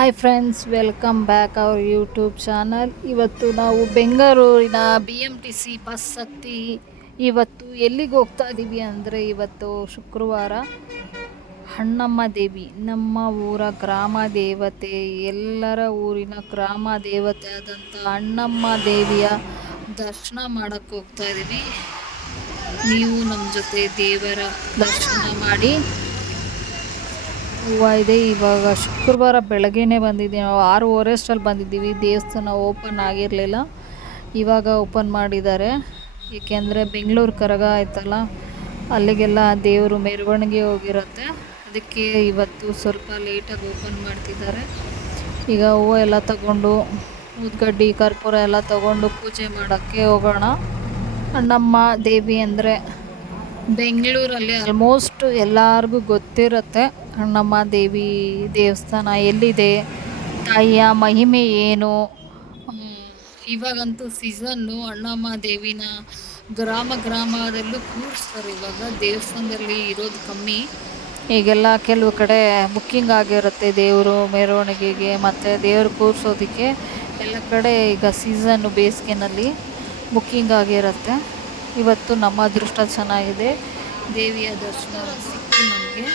Hi friends, welcome back our YouTube channel. ಇವತ್ತು ನಾವು ಬೆಂಗಳೂರಿನ BMTC ಬಸ್ ಹತ್ತಿ ಇವತ್ತು ಎಲ್ಲಿಗೆ ಹೋಗ್ತಾ ಇದ್ದೀವಿ ಅಂದರೆ, ಇವತ್ತು ಶುಕ್ರವಾರ ಅಣ್ಣಮ್ಮ ದೇವಿ, ನಮ್ಮ ಊರ ಗ್ರಾಮ ದೇವತೆ, ಎಲ್ಲರ ಊರಿನ ಗ್ರಾಮ ದೇವತೆ ಆದಂಥ ಅಣ್ಣಮ್ಮ ದೇವಿಯ ದರ್ಶನ ಮಾಡೋಕ್ಕೆ ಹೋಗ್ತಾ ಇದ್ದೀವಿ. ನೀವು ನಮ್ಮ ಜೊತೆ ದೇವರ ದರ್ಶನ ಮಾಡಿ. ಹೂವು ಇದೆ. ಇವಾಗ ಶುಕ್ರವಾರ ಬೆಳಗ್ಗೆನೇ ಬಂದಿದ್ದೀವಿ. ನಾವು 6:30 ಅಷ್ಟರಲ್ಲಿ ಬಂದಿದ್ದೀವಿ. ದೇವಸ್ಥಾನ ಓಪನ್ ಆಗಿರಲಿಲ್ಲ, ಇವಾಗ ಓಪನ್ ಮಾಡಿದ್ದಾರೆ. ಏಕೆಂದರೆ ಬೆಂಗಳೂರು ಕರಗ ಆಯ್ತಲ್ಲ, ಅಲ್ಲಿಗೆಲ್ಲ ದೇವರು ಮೆರವಣಿಗೆ ಹೋಗಿರುತ್ತೆ. ಅದಕ್ಕೆ ಇವತ್ತು ಸ್ವಲ್ಪ ಲೇಟಾಗಿ ಓಪನ್ ಮಾಡ್ತಿದ್ದಾರೆ. ಈಗ ಹೂವು ಎಲ್ಲ ತಗೊಂಡು, ಊದ್ಗಡ್ಡಿ, ಕರ್ಪೂರ ಎಲ್ಲ ತಗೊಂಡು ಪೂಜೆ ಮಾಡೋಕ್ಕೆ ಹೋಗೋಣ. ಅಣ್ಣಮ್ಮ ದೇವಿ ಅಂದರೆ ಬೆಂಗಳೂರಲ್ಲಿ ಆಲ್ಮೋಸ್ಟ್ ಎಲ್ಲರಿಗೂ ಗೊತ್ತಿರುತ್ತೆ. ಅಣ್ಣಮ್ಮ ದೇವಿ ದೇವಸ್ಥಾನ ಎಲ್ಲಿದೆ, ತಾಯಿಯ ಮಹಿಮೆ ಏನು. ಇವಾಗಂತೂ ಸೀಸನ್ನು, ಅಣ್ಣಮ್ಮ ದೇವಿನ ಗ್ರಾಮದಲ್ಲೂ ಕೂರಿಸ್ತಾರೆ. ಇವಾಗ ದೇವಸ್ಥಾನದಲ್ಲಿ ಇರೋದು ಕಮ್ಮಿ. ಈಗೆಲ್ಲ ಕೆಲವು ಕಡೆ ಬುಕ್ಕಿಂಗ್ ಆಗಿರುತ್ತೆ ದೇವರು ಮೆರವಣಿಗೆಗೆ ಮತ್ತು ದೇವರು ಕೂರಿಸೋದಕ್ಕೆ. ಎಲ್ಲ ಕಡೆ ಈಗ ಸೀಸನ್ನು ಬೇಸಿಗೆನಲ್ಲಿ ಬುಕ್ಕಿಂಗ್ ಆಗಿರುತ್ತೆ. ಇವತ್ತು ನಮ್ಮ ಅದೃಷ್ಟ ಚೆನ್ನಾಗಿದೆ, ದೇವಿಯ ದರ್ಶನ ಸಿಕ್ತು ನಮಗೆ.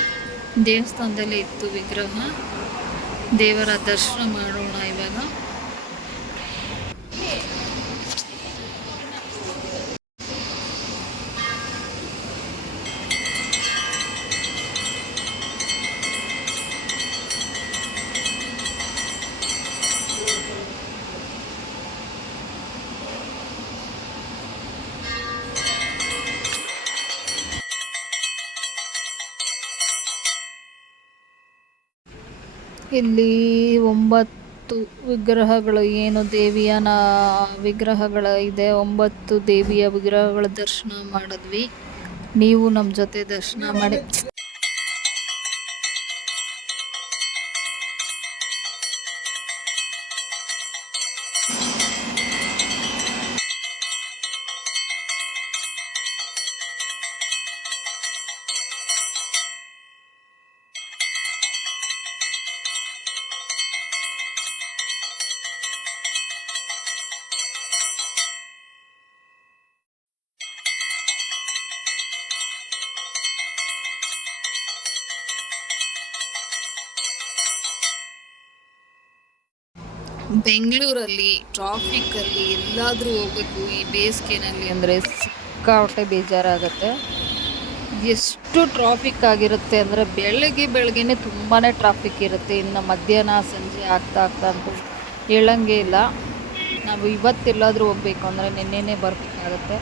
ದೇವಸ್ಥಾನದಲ್ಲೇ ಇತ್ತು ವಿಗ್ರಹ. ದೇವರ ದರ್ಶನ ಮಾಡೋಣ ಇವಾಗ. ಇಲ್ಲಿ 9 ವಿಗ್ರಹಗಳು, ಏನು ದೇವಿಯ ವಿಗ್ರಹಗಳು ಇದೆ, 9 ದೇವಿಯ ವಿಗ್ರಹಗಳ ದರ್ಶನ ಮಾಡಿದ್ವಿ. ನೀವು ನಮ್ಮ ಜೊತೆ ದರ್ಶನ ಮಾಡಿ. ಬೆಂಗಳೂರಲ್ಲಿ ಟ್ರಾಫಿಕ್ಕಲ್ಲಿ ಎಲ್ಲಾದರೂ ಹೋಗ್ಬೇಕು ಈ ಬೇಸಿಗೆನಲ್ಲಿ ಅಂದರೆ ಸಿಕ್ಕಾಪಟ್ಟೆ ಬೇಜಾರಾಗುತ್ತೆ. ಎಷ್ಟು ಟ್ರಾಫಿಕ್ ಆಗಿರುತ್ತೆ ಅಂದರೆ ಬೆಳಗ್ಗೆನೇ ತುಂಬಾ ಟ್ರಾಫಿಕ್ ಇರುತ್ತೆ. ಇನ್ನು ಮಧ್ಯಾಹ್ನ ಸಂಜೆ ಆಗ್ತಾ ಅಂತೂ ಹೇಳಂಗೆ ಇಲ್ಲ. ನಾವು ಇವತ್ತೆಲ್ಲಾದರೂ ಹೋಗ್ಬೇಕು ಅಂದರೆ ನಿನ್ನೆನೇ ಬರಬೇಕಾಗತ್ತೆ.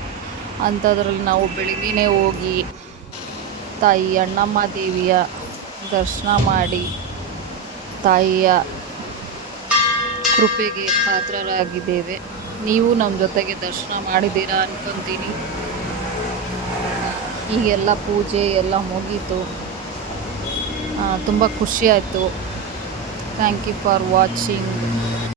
ಅಂಥದ್ರಲ್ಲಿ ನಾವು ಬೆಳಗ್ಗೆನೇ ಹೋಗಿ ತಾಯಿ ಅಣ್ಣಮ್ಮ ದೇವಿಯ ದರ್ಶನ ಮಾಡಿ ತಾಯಿಯ ಕೃಪೆಗೆ ಪಾತ್ರರಾಗಿದ್ದೇವೆ. ನೀವು ನಮ್ಮ ಜೊತೆಗೆ ದರ್ಶನ ಮಾಡಿದ್ದೀರಾ ಅನ್ಕೊತೀನಿ. ಈಗೆಲ್ಲ ಪೂಜೆ ಎಲ್ಲ ಮುಗೀತು. ತುಂಬ ಖುಷಿ ಆಯಿತು. Thank you for watching.